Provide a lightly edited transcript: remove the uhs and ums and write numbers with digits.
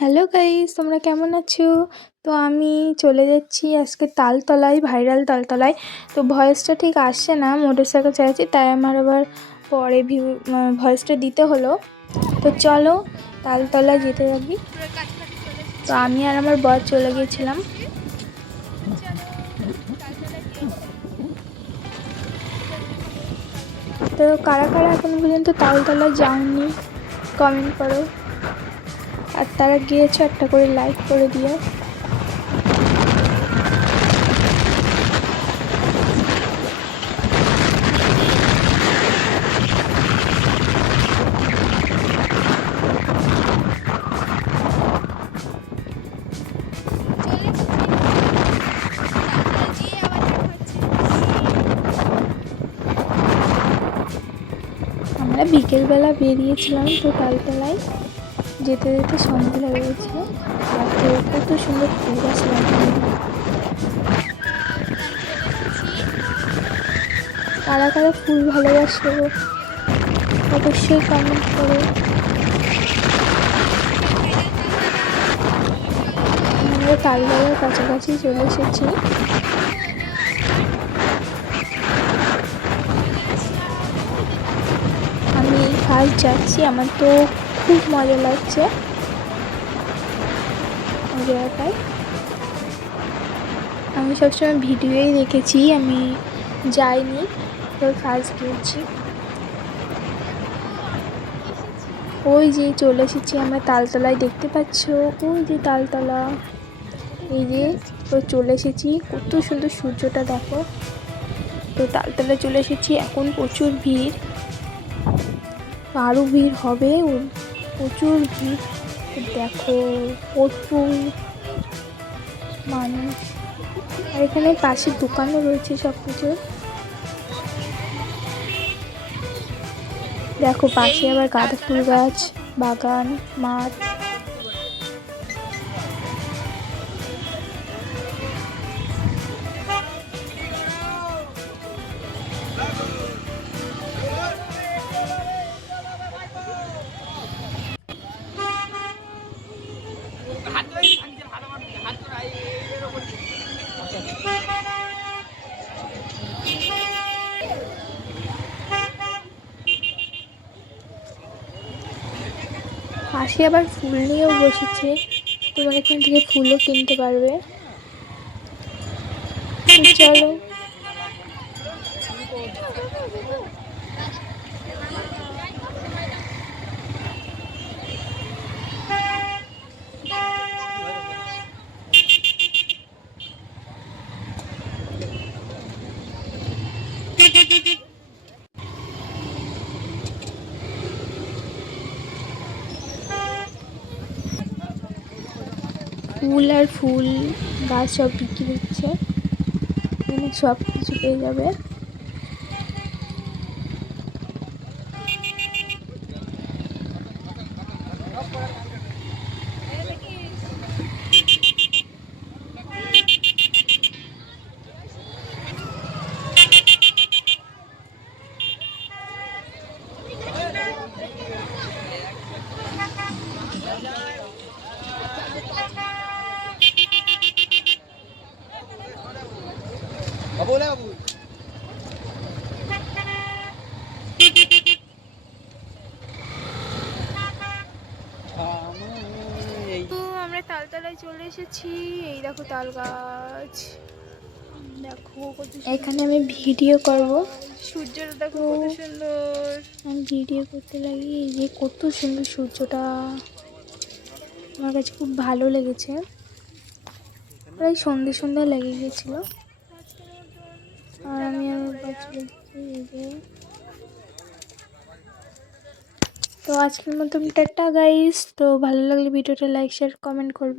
Hello guys, তোমরা কেমন আছো? তো আমি চলে যাচ্ছি আজকে তালতলায়, ভাইরাল তালতলায়। তো ভয়েসটা ঠিক আসছে না, মোটরসাইকেল চালাচ্ছি, তাই আমার আবার পরে ভয়েসটা দিতে হলো। তো চলো তালতলায় যেতে থাকি। তো আমি আর আমার বর চলে গিয়েছিলাম। তো কারা কারা এখনো পর্যন্ত তালতলায় যাওনি কমেন্ট করো, আর তারা গিয়েছো একটা করে লাইক করে দিও। আমরা বিকেলবেলা বেরিয়েছিলাম, তো তালতলায় যেতে যেতে সন্ধ্যা হয়ে গেছিল। কত সুন্দর ফুল গাছ লাগানো। কারা কারা ফুল ভালোবাসো অবশ্যই কমেন্ট করো। আমরা তালতলার কাছাকাছি চলে এসেছি। আমি ফার্স্ট যাচ্ছি, আমার তো খুব মজা লাগছে ওই জায়গাটায়। আমি সবসময় ভিডিওই দেখেছি, আমি যাইনি, তো ফার্স্ট গিয়েছি। ওই যে চলে এসেছি আমরা তালতলায়, দেখতে পাচ্ছ ওই যে তালতলা, এই যে তো চলে এসেছি। কত সুন্দর সূর্যটা দেখো। তো তালতলায় চলে এসেছি, এখন প্রচুর ভিড়, আরও ভিড় হবে, প্রচুর ভিড়। দেখো কত মানুষ, আর এখানে পাশে দোকানও রয়েছে সব কিছুর। দেখো পাশে আবার গাঁদা ফুল গাছ, বাগান, মাঠ। পাশে আবার ফুল নিয়েও বসেছে, তোমার এখান থেকে ফুলও কিনতে পারবে। চলো ফুল আর ফুল গাছ সব বিক্রি হচ্ছে, এখানে সব কিছু পেয়ে যাবে। তো আমরা তালতলায় চলে এসেছি, এই দেখো তাল গাছ, দেখো কত। এখানে আমি ভিডিও করব, সূর্যটা দেখো কত সুন্দর। আমি ভিডিও করতে লাগি, এই যে কত সুন্দর সূর্যটা, আমার কাছে খুব ভালো লেগেছে। প্রায় সন্ধ্যে সন্ধ্যা লেগে গিয়েছিল, আর আমি আমার বাচ্চা এই যে। তো আজকের মতো টাটা গাইস, তো ভালো লাগলে ভিডিওটা লাইক শেয়ার কমেন্ট করবে।